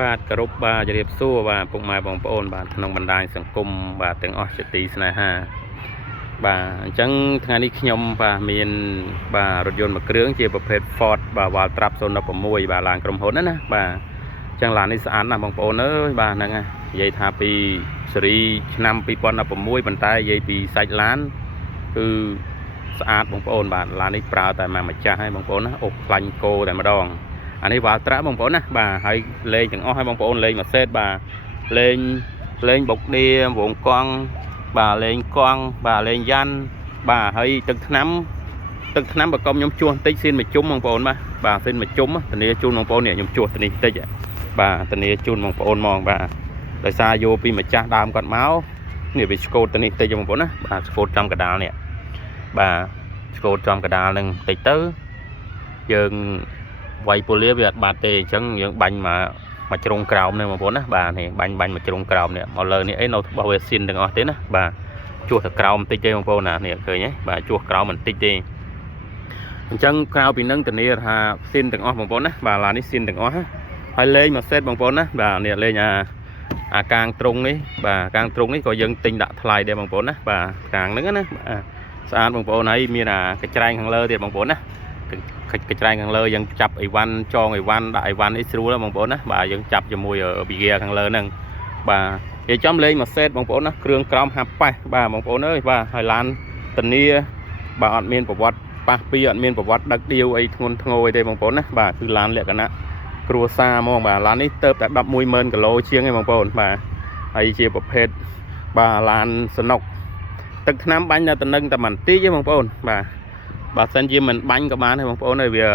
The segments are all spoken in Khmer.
បាទគោរពបាទជម្រាបសួរបាទពុកម៉ែបងប្អូនបាទក្នុងបណ្ដាញសង្គមបាទទាំងអស់ជាទីស្នេហាបាទអញ្ចឹងថ្ងៃនេះខ្ញុំបាទមានបាទរថយន្តមួយគ្រឿងជាប្រភេទ Ford បាទ Valtrap 016បាទឡានក្រុមហ៊ុនណាបាទអញ្ចឹងឡាននេះស្អាតណាស់បងប្អូនអើយបាទហ្នឹងហើយនិយាយថាពីស៊េរីឆ្នាំ2016ប៉ុន្តែនិយាយពីសាច់ឡានគឺស្អាតបងប្អូនបាទឡាននេះប្រើតែមកម្ចាស់ហើយបងប្អូនណាអូខ្លាញ់គោតែម្ដងអានេះ Valtrap បងប្អូនណាបាទហើយលេងទាំងអស់ហើយបងប្អូនលេងមួយសេតបាទលេងបុកឌីវងកង់បាទលេងកង់បាទលេងយ៉ាន់បាទហើយទឹកថ្នាំបកុំខ្ញុំជួសបន្តិចស៊ីនមួយជុំបងប្អូនបាទស៊ីនមួយជុំធានាជូនបងប្អូននេះខ្ញុំជួសទៅនេះបន្តិចបាទធានាជូនបងប្អូនហ្មងបាទដោយសារយកពីម្ចាស់ដើមគាត់មកនេះវាស្កូតទៅនេះបន្តិចបងប្អូនណាបាទស្កូតចំកដាលនេះបាទស្កូតចំកដាលនឹងបន្តិចទៅយើងវាយពូលាវាអត់បាត់ទេអញ្ចឹងយើងបាញ់មកជ្រុងក្រោមនេះបងប្អូនណាបាទនេះបាញ់មកជ្រុងក្រោមនេះមកលើនេះអីនៅរបស់វាស៊ីនទាំងអស់ទេណាបាទជួសទៅក្រោមបន្តិចទេបងប្អូនណានេះឃើញទេបាទជួសក្រោមបន្តិចទេអញ្ចឹងក្រៅពីនឹងធានាថាស៊ីនទាំងអស់បងប្អូនណាបាទឡាននេះស៊ីនទាំងអស់ហើយលេងមកសេតបងប្អូនណាបាទនេះលេងអាកាងត្រង់នេះបាទកាងត្រង់នេះក៏យើងទិញដាក់ថ្លៃដែរបងប្អូនណាបាទកាងហ្នឹងណាបាទស្អាតបងប្អូនហើយមានកញ្ច្រែងខាងលើទៀតបងប្អូនណាកញ្ច្រែងខាងលើយើងចាប់អីវ៉ាន់ចងអីវ៉ាន់ដាក់អីវ៉ាន់នេះស្រួលបងប្អូនណាបាទយើងចាប់ជាមួយវីហ្គាខាងលើហ្នឹងបាទនិយាយចំលេងមកសេតបងប្អូនណាគ្រឿងក្រោមហាប់ប៉ះបាទបងប្អូនអើយបាទហើយឡានធានាបាទអត់មានប្រវត្តិប៉ះពីអត់មានប្រវត្តិដឹកដៀវអីធ្ងន់ធ្ងរអីទេបងប្អូនណាបាទគឺឡានលក្ខណៈគ្រួសារហ្មងបាទឡាននេះទៅតែ 110,000 គីឡូជាងឯងបងប្អូនបាទហើយជាប្រភេទបាទឡានសនុកទឹកថ្នាំបាញ់នៅតំណឹងតែបន្តិចទេបងប្អូនបាទបើសិនជាមិនបាញ់ក៏បានដែរបងប្អូនហើយវា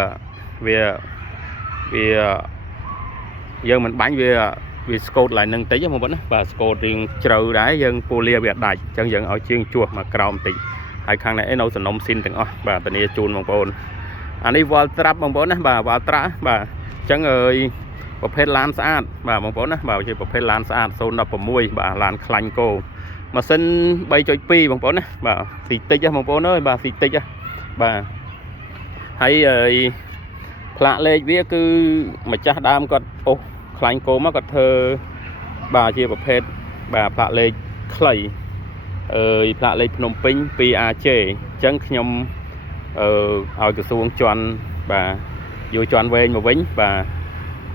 យើងមិនបាញ់វាស្កូតឡើងនឹងតិចបងប្អូនណាបាទស្កូតរៀងជ្រៅដែរយើងពូលាវាដាច់អញ្ចឹងយើងឲ្យជាងជួសមកក្រោមបន្តិចហើយខាងនេះនៅសំណុំស៊ីនទាំងអស់បាទធានាជូនបងប្អូនអានេះ Valtrap បងប្អូនណាបាទ Valtrap បាទអញ្ចឹងប្រភេទឡានស្អាតបាទបងប្អូនណាបាទជាប្រភេទឡានស្អាត016បាទឡានខ្លាញ់គោម៉ាស៊ីន 3.2 បងប្អូនណាបាទស៊ីតិចបងប្អូនអើយបាទស៊ីតិចបាទហើយផ្លាកលេខវាគឺម្ចាស់ដើមគាត់អូសខ្លាញ់គោមកគាត់ធ្វើបាទជាប្រភេទបាទផ្លាកលេខខ្លីផ្លាកលេខភ្នំពេញ 2AJ អញ្ចឹងខ្ញុំឲ្យក្រសួងជន់បាទយកជន់វែងមកវិញបាទ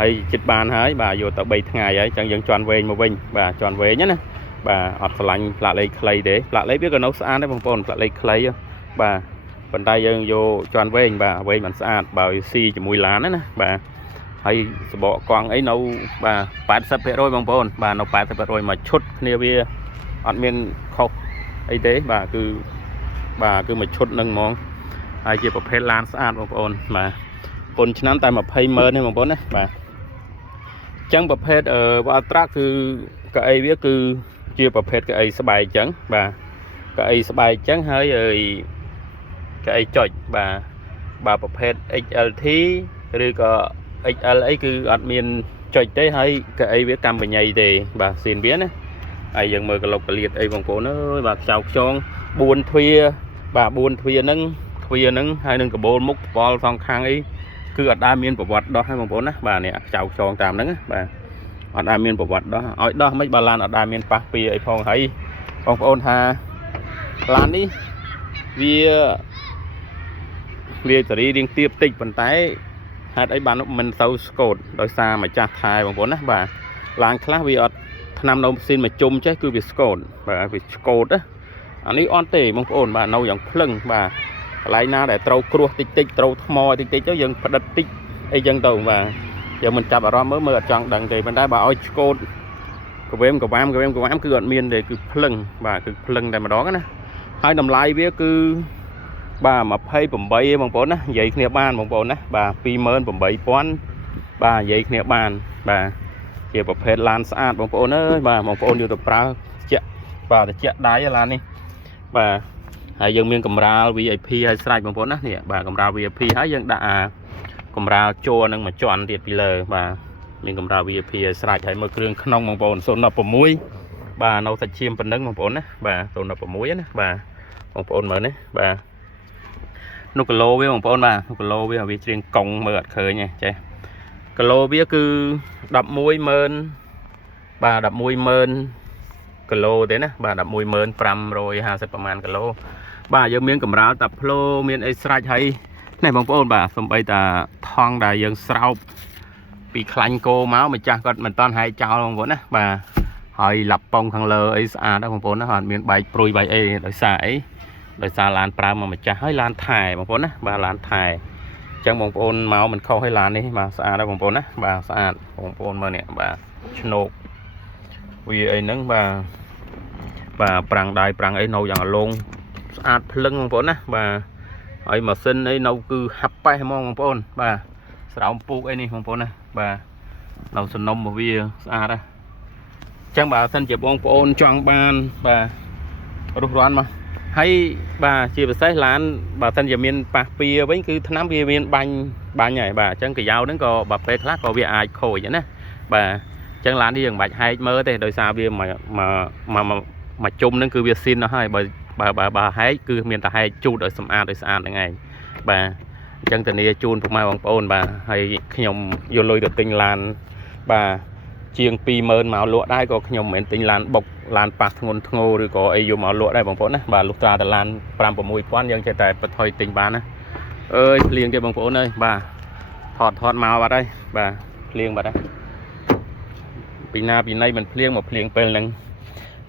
ហើយចិត្តបានហើយបាទយកទៅ3ថ្ងៃហើយអញ្ចឹងយើងជន់វែងមកវិញបាទជន់វែងណាបាទអត់ឆ្លាញ់ផ្លាកលេខខ្លីទេផ្លាកលេខវាក៏នៅស្អាតដែរបងប្អូនផ្លាកលេខខ្លីបាទប៉ុន្តែយើងយកជន់វែងបាទវែងមិនស្អាតបើស៊ីជាមួយឡានណាបាទហើយសបកកង់អីនៅបាទ 80% បងប្អូនបាទនៅ 80% មកឈុតគ្នាវាអត់មានខុសអីទេបាទគឺមកឈុតនឹងហ្មងហើយជាប្រភេទឡានស្អាតបងប្អូនបាទពុនឆ្នាំតែ20,000ទេបងប្អូនណាបាទអញ្ចឹងប្រភេទValtrapគឺកៅអីវាគឺជាប្រភេទកៅអីស្បែកអញ្ចឹងបាទកៅអីស្បែកអញ្ចឹងហើយកៅអីចុចបាទប្រភេទ XLT ឬក៏ XL អីគឺអត់មានចុចទេហើយកៅអីវាកម្មបញ្ញាទេបាទស៊ីនវាណាហើយយើងមើលក្លុកកលៀតអីបងប្អូនអើយបាទខ្ចៅខ្ចង4ទ្វារបាទ4ទ្វារហ្នឹងហើយនឹងកបូលមុខថ្ពាល់សងខាងអីគឺអត់ដែលមានប្រវត្តិដោះហ្នឹងបងប្អូនណាបាទនេះខ្ចៅខ្ចងតាមហ្នឹងបាទអត់ដែលមានប្រវត្តិដោះឲ្យដោះមិនបើឡានអត់ដែលមានប៉ះពីអីផងហើយបងប្អូនថាឡាននេះវាសេរីរៀងទៀបតិចប៉ុន្តែហេតុអីបានមិនសូវស្កូតដោយសារម្ចាស់ថែបងប្អូនណាបាទឡានខ្លះវាអត់ថ្នាំនៅម៉ាស៊ីនមកជុំចេះគឺវាស្កូតបាទវាស្កូតណាអានេះអត់ទេបងប្អូនបាទនៅយ៉ាងភ្លឹងបាទកន្លែងណាដែលត្រូវគ្រោះតិចត្រូវថ្មតិចទៅយើងផ្ដិតតិចអីចឹងទៅបាទយើងមិនចាប់អារម្មណ៍មើលអត់ចង់ដឹងទេប៉ុន្តែបើឲ្យស្កូតកវេមកវាមគឺអត់មានទេគឺភ្លឹងបាទគឺភ្លឹងតែម្ដងណាហើយតម្លៃវាគឺបាទ28បងប្អូនណានិយាយគ្នាបានបងប្អូនណាបាទ28,000បាទនិយាយគ្នាបានបាទជាប្រភេទឡានស្អាតបងប្អូនអើយបាទបងប្អូនយកទៅប្រើជាក់បាទទៅជាក់ដៃឡាននេះបាទហើយយើងមានកម្រាល VIP ឲ្យស្រេចបងប្អូនណានេះបាទកម្រាល VIP ហើយយើងដាក់កម្រាលជួរនឹងមួយជាន់ទៀតពីលើបាទមានកម្រាល VIP ឲ្យស្រេចហើយមើលគ្រឿងក្នុងបងប្អូន016បាទនៅសាច់ឈាមប៉ុណ្ណឹងបងប្អូនណាបាទ016ណាបាទបងប្អូនមើលនេះបាទនោះគីឡូវាបងប្អូនបាទនោះគីឡូវាជ្រៀងកង់មើលអត់ឃើញទេចេះ គីឡូវាគឺ110000បាទ110000គីឡូទេណាបាទ11,550ប្រមាណគីឡូបាទយើងមានកម្រាលតាផ្លោមានអីស្រេចហើយនេះបងប្អូនបាទសំបីតាថងដែលយើងស្រោបពីខ្លាញ់គោមកម្ចាស់គាត់មិនតន់ហែកចោលបងប្អូនណាបាទហើយឡាប់ប៉ុងខាងលើអីស្អាតណាបងប្អូនណាអត់មានបែកព្រួយបែកអីដោយសារអីដោយសារឡានប្រើមកម្ចាស់ហើយឡានថែបងប្អូនណាបាទឡានថែអញ្ចឹងបងប្អូនមកមិនខុសឲ្យឡាននេះបាទស្អាតណាបងប្អូនណាបាទស្អាតបងប្អូនមើលនេះបាទឆ្នោកវាអីហ្នឹងបាទប្រាំងដៃប្រាំងអីនៅយ៉ាងឡងស្អាតភ្លឹងបងប្អូនណាបាទហើយម៉ាស៊ីនអីនៅគឺហាប់ប៉េះហ្មងបងប្អូនបាទស្រោមពូកអីនេះបងប្អូនណាបាទនៅសំណុំរបស់វាស្អាតណាចឹងបើសិនជាបងប្អូនចង់បានបាទរុះរាន់មកហើយបាទជាពិសេសឡានបើសិនជាមានប៉ះពៀវិញគឺឆ្នាំវាមានបាញ់ហើយបាទអញ្ចឹងកាយោហ្នឹងក៏បើពេលខ្លះក៏វាអាចខូចណាបាទអញ្ចឹងឡាននេះយើងមិនបាច់ហែកមើលទេដោយសារវាមកជុំហ្នឹងគឺវាស៊ីនទៅហើយបើហែកគឺមានតែហែកជូតឲ្យសម្អាតឲ្យស្អាតហ្នឹងឯងបាទអញ្ចឹងធានាជូនពុកម៉ែបងប្អូនបាទហើយខ្ញុំយកលុយទៅទិញឡានបាទជាង20000មកលក់ដែរក៏ខ្ញុំមិនមែនទិញឡានបុកឡានប៉ះធ្ងន់ធ្ងរឬក៏អីយកមកលក់ដែរបងប្អូនណាបាទលុះត្រាតែឡាន5-6,000យើងចេះតែបថុយទិញបានណាអើយភ្លៀងទេបងប្អូនអើយបាទថតមកបាត់ហើយបាទភ្លៀងបាត់ហើយពីណាពីណីមិនភ្លៀងមកភ្លៀងពេលហ្នឹង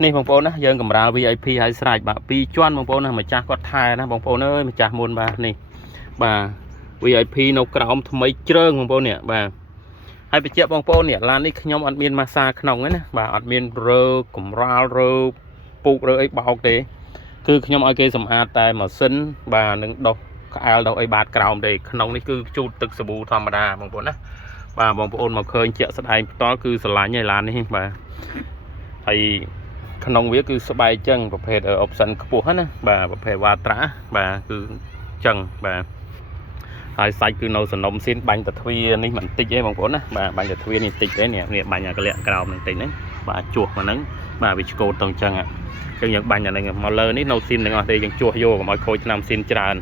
នេះបងប្អូនណាយើងកម្រាល VIP ឲ្យស្រេចបាទ2ជាន់បងប្អូនណាម្ចាស់គាត់ថែណាបងប្អូនអើយម្ចាស់មុនបាទនេះបាទ VIP នៅក្រោមថ្មីជ្រើងបងប្អូននេះបាទហើយបញ្ជាក់បងប្អូននេះឡាននេះខ្ញុំអត់មានម៉ាសាក្នុងទេណាបាទអត់មានរើកម្រាលរើពូករើអីបោកទេគឺខ្ញុំឲ្យគេសម្អាតតែម៉ាស៊ីនបាទនឹងដុសក្អែលដុសអីបាតក្រោមទេក្នុងនេះគឺជូតទឹកសាប៊ូធម្មតាបងប្អូនណាបាទបងប្អូនមកឃើញជាក់ស្ដែងផ្ទាល់គឺស្រឡាញ់ហើយឡាននេះបាទហើយក្នុងវាគឺស្បែកចឹងប្រភេទអុបសិនខ្ពស់ណាបាទប្រភេទវ៉ាត្រាបាទគឺចឹងបាទហើយសាច់គឺនៅសំណុំស៊ីនបាញ់តាទ្វានេះមិនតិចទេបងប្អូនណាបាទបាញ់តាទ្វានេះតិចទេនេះបាញ់អាកលាក់ក្រោមនឹងតិចហ្នឹងបាទជួសមកហ្នឹងបាទវាឆ្កូតទៅអញ្ចឹងយើងបាញ់អាហ្នឹងមកលើនេះនៅស៊ីនទាំងអស់ទេយើងជួសយកកុំឲ្យខូចឆ្នាំស៊ីនច្រើន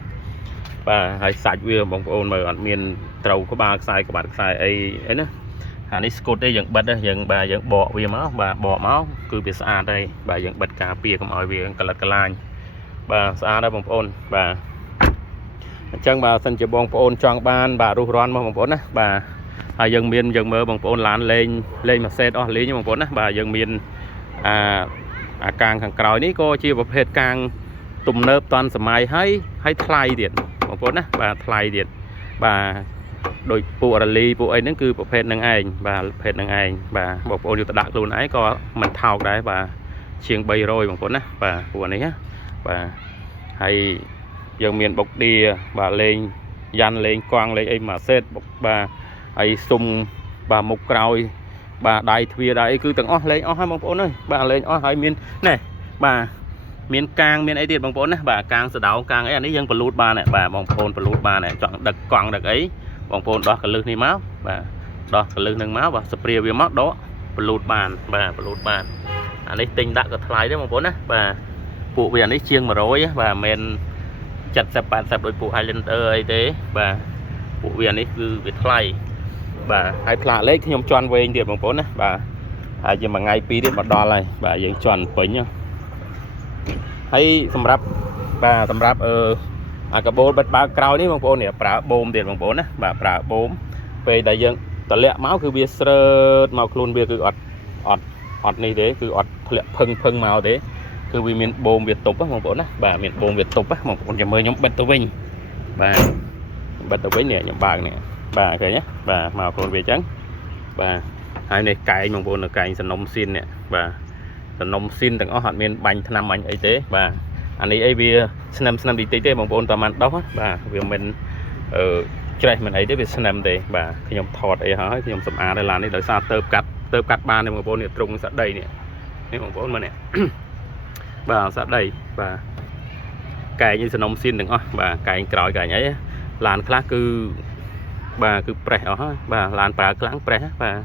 បាទហើយសាច់វាបងប្អូនមើលអត់មានត្រូវក្បាលខ្សែក្បាត់ខ្សែអីណាអានេះស្កូតទេយើងបិទយើងបកវាមកបាទបកមកគឺវាស្អាតហើយបាទយើងបិទការពារកុំឲ្យវាកលិតកលាញបាទស្អាតហើយបងប្អូនបាទអញ្ចឹងបើសិនជាបងប្អូនចង់បានបាទរុះរាន់មកបងប្អូនណាបាទហើយយើងមើលបងប្អូនឡានលេងមួយសេតអស់លេងបងប្អូនណាបាទយើងមានអាកាងខាងក្រោយនេះក៏ជាប្រភេទកាងទំនើបតាន់សម័យហើយថ្លៃទៀតបងប្អូនណាបាទថ្លៃទៀតបាទដោយពួករ៉ាលីពួកអីហ្នឹងគឺប្រភេទហ្នឹងឯងបាទប្រភេទហ្នឹងឯងបាទបងប្អូនយកទៅដាក់ខ្លួនឯងក៏មិនថោកដែរបាទជាង300បងប្អូនណាបាទពួកនេះណាបាទហើយយើងមានបុកឌីបាទលេងយ៉ាន់លេងកង់លេងអីមួយសេតបាទហើយសុំបាទមុខក្រោយបាទដៃទ្វារដៃអីគឺទាំងអស់លេងអស់ហើយបងប្អូនអើយបាទលេងអស់ហើយមាននេះបាទមានកាងមានអីទៀតបងប្អូនណាបាទកាងសដៅកាងអីអានេះយើងបលូតបានបាទបងប្អូនបលូតបានចង់ដឹកកង់ដឹកអីបងប្អូនដោះកលឹះនេះមកបាទដោះកលឹះនឹងមកបាទស្ព្រាវាមកដកបលូតបានបាទបលូតបានអានេះទិញដាក់ក៏ថ្លៃដែរបងប្អូនណាបាទពួកវាអានេះជាង100បាទមិន70-80ដោយពួក Highlander អីទេបាទពួកវានេះគឺវាថ្លៃបាទហើយផ្លាកលេខខ្ញុំជន់វែងទៀតបងប្អូនណាបាទហើយជាមួយថ្ងៃ2ទៀតមកដល់ហើយបាទយើងជន់ពេញហើយសម្រាប់អាកាបូលបិទបើកក្រោយនេះបងប្អូននេះប្រើបូមទៀតបងប្អូនណាបាទប្រើបូមពេលដែលយើងតម្លាក់មកគឺវាស្រើតមកខ្លួនវាគឺអត់នេះទេគឺអត់ធ្លាក់ភឹងមកទេគឺវាមានបូមវាទប់បងប្អូនណាបាទមានបូមវាទប់បងប្អូនចាំមើលខ្ញុំបិទទៅវិញបាទបិទទៅវិញនេះខ្ញុំបើកនេះបាទឃើញណាបាទមកខ្លួនវាអញ្ចឹងបាទហើយនេះកែងបងប្អូននៅកែងសំណុំស៊ីននេះបាទសំណុំស៊ីនទាំងអស់អត់មានបាញ់ថ្នាំបាញ់អីទេបាទអានេះអីវាស្នឹមតិចទេបងប្អូនតាមបានដោះបាទវាមិនច្រេះមិនអីទេវាស្នឹមទេបាទខ្ញុំថតអីហើយខ្ញុំសម្អាតឲ្យឡាននេះដោយសារទៅកាត់បានទេបងប្អូននេះទ្រុងសាក់ដីនេះបងប្អូនមើលនេះបាទសាក់ដីបាទកែងសំណុំស៊ីនទាំងអស់បាទកែងក្រោយកែងអីឡានខ្លះគឺបាទគឺប្រេះអស់ហើយបាទឡានប្រើខ្លាំងប្រេះបាទ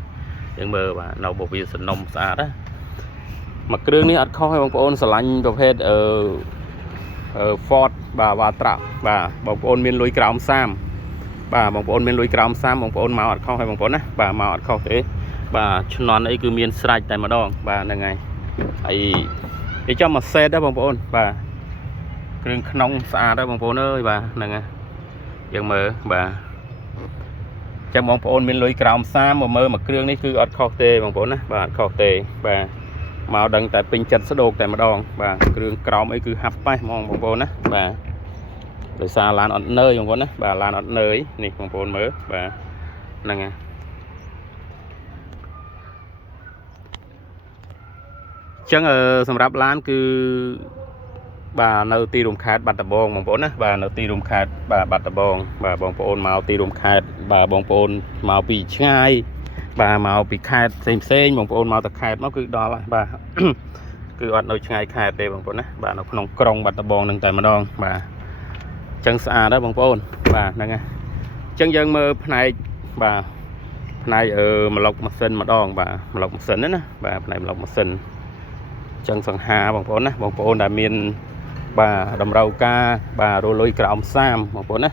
យើងមើលបាទនៅបវាសំណុំស្អាតណាមួយគ្រឿងនេះអត់ខុសទេបងប្អូនស្រឡាញ់ប្រភេទFord បាទវ៉ាត្រាបាទបងប្អូនមានលុយក្រោម30 bà bóng ôn miền lùi cào sam bóng ôn màu không hay bóng ôn á bà màu không thế bà non ấy cứ miền sạch tại mà đòn bà là ngày ấy để cho mà xe đó bóng ôn bà kêu nông xa đó bóng ôn ơi bà là ngày dân mở bà trong bóng ôn miền lùi cào sam mà mơ mà kêu này cứ không tê bóng ôn á bà không tê bà màu đằng tại pin chân sẽ đột tại mà đòn bà kêu cào ấy cứ hấp bay mong bóng ôn á bà rồi xa lan ở nơi bóng ôn á bà lan ở nơi này bóng ôn mở bà là ngày chẳngสำหรับร้านคือบ่าเนตีรุมคาดบัตรบองบางปนนะบ่าเนตีรุมคาดบ่าบัตรบองบ่าบองปนมาตีรุมคาดบ่าบองปนมาปีช่ายบ่ามาปีคาดเซ็งบางปนมาตะคาดมันคือดอละบ่า คืออัดเอาช่ายคาดเตะบางปนนะบ่าเอาขนมกรองบัตรบองหนึ่งแต่มาดองบ่าจังสะอาดได้บางปนบ่านั่นไงจังยังมือภายบ่าภายมาลอกมาเส้นมาดองบ่ามาลอกมาเส้นนั่นนะบ่าภายมาลอกมาเส้นจังสังหาบางคนนะบางคนได้มีนบ่าดำเรากาบ่าโรลอยกระอมซ้ำบางคนนะ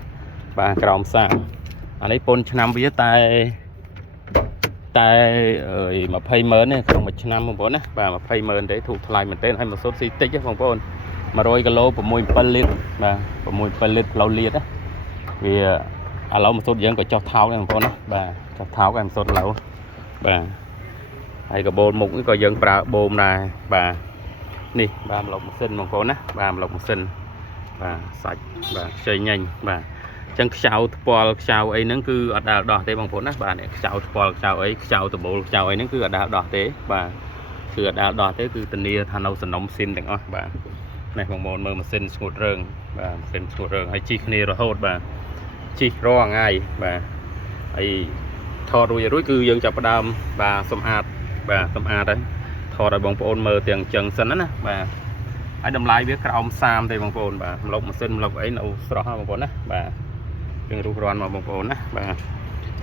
บ่ากระอมซ้ำอันนี้ปนชนำวิจแต่มาเพย์เมินเนี่ยของมาชนำบางคนนะบ่ามาเพย์เมินได้ถูกทลายเหมือนเต้นให้มาโซดซีติ๊กบางคนมาโรยกะโลผมมวยปลิดบ่าผมมวยปลิดเราเลียดนะvìเรามาโซดยังก็เจ้าเท้ากันบางคนนะบ่าเจ้าเท้ากันโซดเราบ่าhay cả bồn mục có dân bồn này bà nè bà lọc một sinh một cô nè bà lọc một sinh bà sạch bà chơi nhanh bà chân sau sau ấy nó cứ ở đảo đỏ thế bằng phốn nè bà này sau ấy sau từ bộ sau ấy nó cứ ở đảo đỏ thế bà cứ ở đảo đỏ thế cứ tình yêu thằng đâu sần nóng xin đừng bà này bằng bồn mơ mà xin sụt rừng bà xin sụt rừng hay chi kia rồi hốt bà chi ro ngay bà ấy thò rồi cứ dân chập đam bà xâm hạt bà tâm a đấy thò rồi bóng phôn mờ tiền chân sân á bà ai đâm lại biết cái ông sam thì bóng phôn bà lộc mà xin lộc ấy nấu sọ bóng phôn á bà đừng rủ ròn mà bóng phôn á bà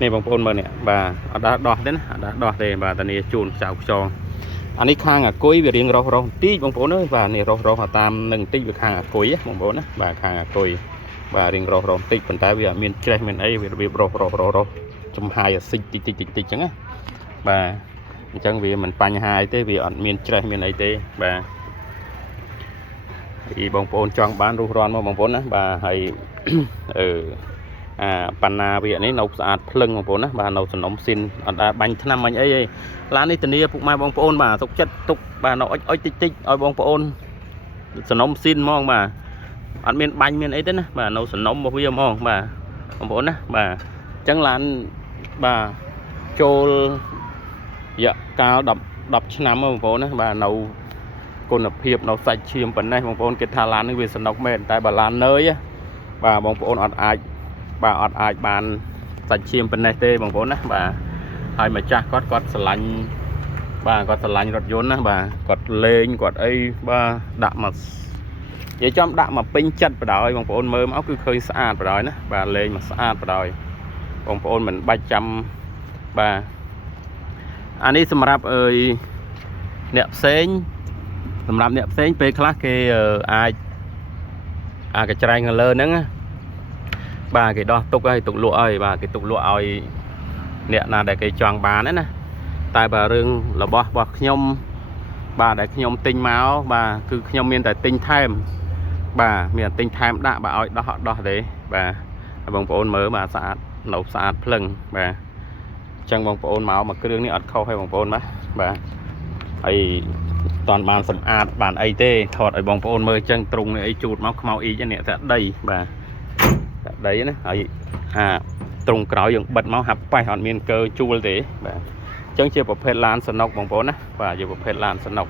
này bóng phôn mờ nè bà đã đọt đấy đã đọt thì bà tani chun chào cho anh ấy khang à cuối về riêng rau rau tí bóng phôn nữa và này rau rau hà tam nâng tí về khang à cuối á bóng phôn á bà khang à cuối bà riêng rau rau tí phần tay về miền tây miền ấy về rau trong hai xích tí chẳng á bà chẳng vì mình phanh hai thế vì anh miền tây miền ấy thế bà thì bông phôn chọn bán ru ron mà bông phôn á bà hay panna vì này nấu sạch lưng bông phôn á bà nấu nóng xin ở bánh năm anh ấy lá này tình yêu phục mai bông phôn bà tục chất tục bà nấu oi tích oi bông phôn nóng xin mong bà anh miền bánh miền ấy thế nè bà nấu nóng một video mong bà bông phôn á bà chẳng là bà trôi dạ cao đập năm bông phôn á bà nấuคนเพียบเราใส่เชียมเป็นในบางคนเกิดทาร้านนึกว่าสนุกแม่แต่บาลานเนยบ่าบางคนอดอายบ่าอดอายบานใส่เชียมเป็นในเต้บางคนนะบ่าให้มาจ้าก็สลันบ่าก็สลันรถยนต์นะบ่าก็เลงก็ไอ้บ่าดักมาอย่าจำดักมาปิ้งจัดไปได้บางคนเมื่อเอาคือเคยสะอาดไปได้นะบ่าเลงมาสะอาดไปได้บางคนเหมือนใบจำบ่าอันนี้สำหรับเนี่ยเซ้งสำหรับเนี่ยเส้นเปคลาเกกระจายเงินเลยนั่งbà cái đó tục ai tục lụa ơi bà cái tục lụa ơi nè là để cái tròn bà đấy nè tại bà rừng là bỏ nhom bà để nhom tinh máu bà cứ nhom miền tại tinh thêm bà miền tinh thêm đã bà ơi đó đấy bà bông phôn mới bà sạch nấu sạch phừng bà chẳng bông phôn máu mà cái đường này ớt khâu hay bông phôn má bà ấy toàn bàn sầm ạt bàn ấy tê thọt ở bóng phôn mơ chân trùng này ấy chuột máu ý cho nè sẽ đây bà đấy nữa ấy trùng cào dùng bật máu hấp phải hòn miên cơ chua thế bà chân chia một phê lan sần nọc bóng phôn á và dùng một phê lan sần nọc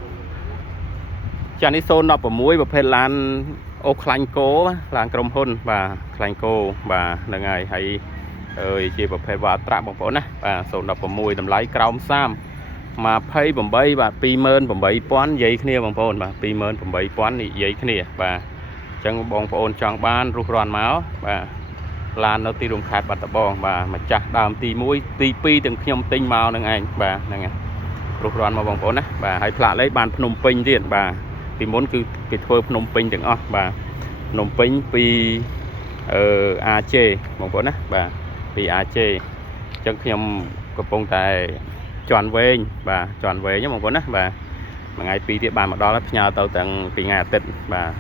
cha ní xôn nọc ở muối một phê lan ô khanh cố lan crom hôn và khanh cô bà là ngày hay chia một phê và trạm bóng phôn á và xôn nọc ở muối tầm lái cào sam mà phay bầm bay và pi mơn bầm bay pón giấy kia bầm phôn và pi mơn bầm bay pón giấy kia và chẳng bong phôn chọn ban rút ròn máu và lan nó ti rùng khát bật bong và mà chặt đàm ti mũi ti pi từng nhom tinh màu nâng anh và nâng rút ròn mà bong phôn á và hãy phạ lấy bàn phnom penh điện và thì muốn cứ cái thơ phnom penh từng và phnom penh pi a chê bong phôn á và ពីអាជេចឹងខ្ញុំកំពុងតែជន់វែងបាទជន់វែងបងប្អូនណាបាទមួយថ្ងៃពីរទៀតបានមកដល់ហើយផ្ញើទៅទាំងពីថ្ងៃអាទិត្យបាទ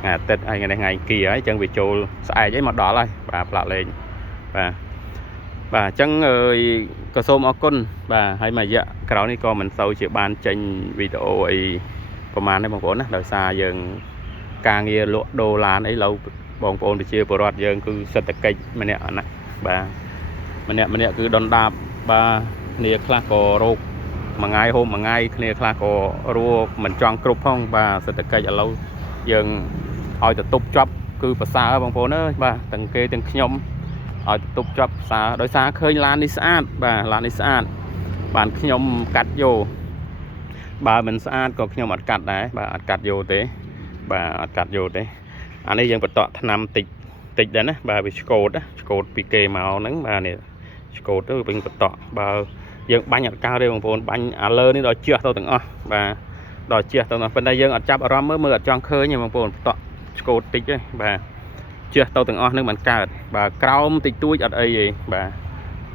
ថ្ងៃអាទិត្យហើយថ្ងៃគីហើយចឹងវាចូលស្អែកអីមកដល់ហើយបាទផ្លាក់លេងបាទបាទអញ្ចឹងក៏សូមអរគុណបាទហើយមួយរយៈក្រោយនេះក៏មិនសូវជាបានចេញវីដេអូអីប្រហែលទេបងប្អូនណាដោយសារយើងការងារលក់ដូរឡានអីឡូវបងប្អូនប្រជាពលរដ្ឋយើងគឺសេដ្ឋកិច្ចម្នាក់ណាបាទម្នាក់គឺដុនដាបបាទគ្នាខ្លះក៏រោគមួយថ្ងៃហូបមួយថ្ងៃគ្នាខ្លះក៏រੂមិនចង់គ្រប់ផងបាទសេដ្ឋកិច្ចឥឡូវយើងឲ្យទៅទប់ជាប់គឺប្រសើរបងប្អូនអើយបាទទាំងគេទាំងខ្ញុំឲ្យទប់ជាប់ផ្សារដោយសារឃើញឡាននេះស្អាតបាទឡាននេះស្អាតបានខ្ញុំកាត់យកបើមិនស្អាតក៏ខ្ញុំអត់កាត់ដែរបាទអត់កាត់យកទេបាទអត់កាត់យកទេអានេះយើងបន្តថ្នាំតិចដែរណាបាទវាឆ្កូតពីគេមកហ្នឹងបាទនេះឆ្កូតទៅវិញបន្តបើយើងបាញ់អត់កើតទេបងប្អូនបាញ់អាលើនេះដល់ជះទៅទាំងអស់បាទដល់ជះទៅប៉ុន្តែយើងអត់ចាប់អារម្មណ៍មើលអត់ចង់ឃើញទេបងប្អូនបន្តឆ្កូតតិចទេបាទជះទៅទាំងអស់នឹងមិនកើតបាទក្រោមតិចតួចអត់អីទេ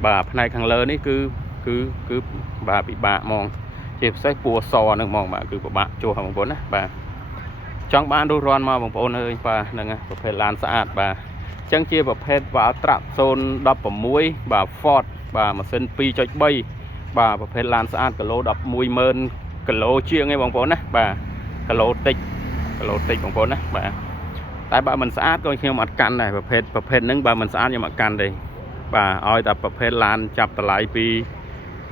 បាទផ្នែកខាងលើនេះគឺបាទពិបាកហ្មងជាពិសេសពួរសហ្នឹងហ្មងបាទគឺពិបាកជួសបងប្អូនណាបាទចង់បានរស់រាន់មកបងប្អូនអើយបាទហ្នឹងប្រភេទឡានស្អាតបាទអញ្ចឹងជាប្រភេទវ៉ាល់ត្រាក់016បាទ Ford បាទម៉ាស៊ីន 2.3 បាទប្រភេទឡានស្អាតគីឡូ 110,000 គីឡូជាងឯងបងប្អូនណាបាទគីឡូតិចបងប្អូនណាបាទតែបើមិនស្អាតក៏ខ្ញុំអត់កាន់ដែរប្រភេទហ្នឹងបើមិនស្អាតខ្ញុំអត់កាន់ទេបាទឲ្យតែប្រភេទឡានចាប់តម្លៃពី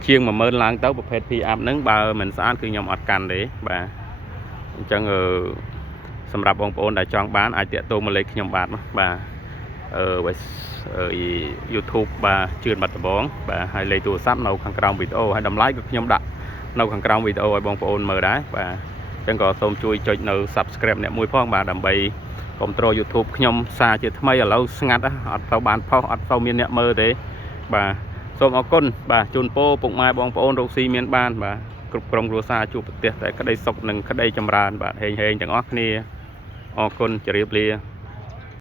ជាង 10,000 ឡើងទៅប្រភេទ P-up ហ្នឹងបើមិនស្អាតគឺខ្ញុំអត់កាន់ទេបាទអញ្ចឹងសម្រាប់បងប្អូនដែលចង់បានអាចតាក់ទងមកលេខខ្ញុំបាទបាទYouTube បាទជឿនបាត់ដំបងបាទហើយលេខទូរស័ព្ទនៅខាងក្រោមវីដេអូហើយតម្លៃក៏ខ្ញុំដាក់នៅខាងក្រោមវីដេអូឲ្យបងប្អូនមើលដែរបាទអញ្ចឹងក៏សូមជួយចុចនៅ Subscribe អ្នកមួយផងបាទដើម្បីគ្រប់គ្រង YouTube ខ្ញុំសារជាថ្មីឥឡូវស្ងាត់អត់ទៅបានផុសអត់ទៅមានអ្នកមើលទេបាទសូមអរគុណបាទជូនពរពុកម៉ែបងប្អូនរកស៊ីមានបានបាទគ្រប់ក្រុមគ្រួសារជួបប្រទះតែក្តីសុខនិងក្តីចម្រើនបាទហេងទាំងអស់គ្នាអរគុណជម្រាបលា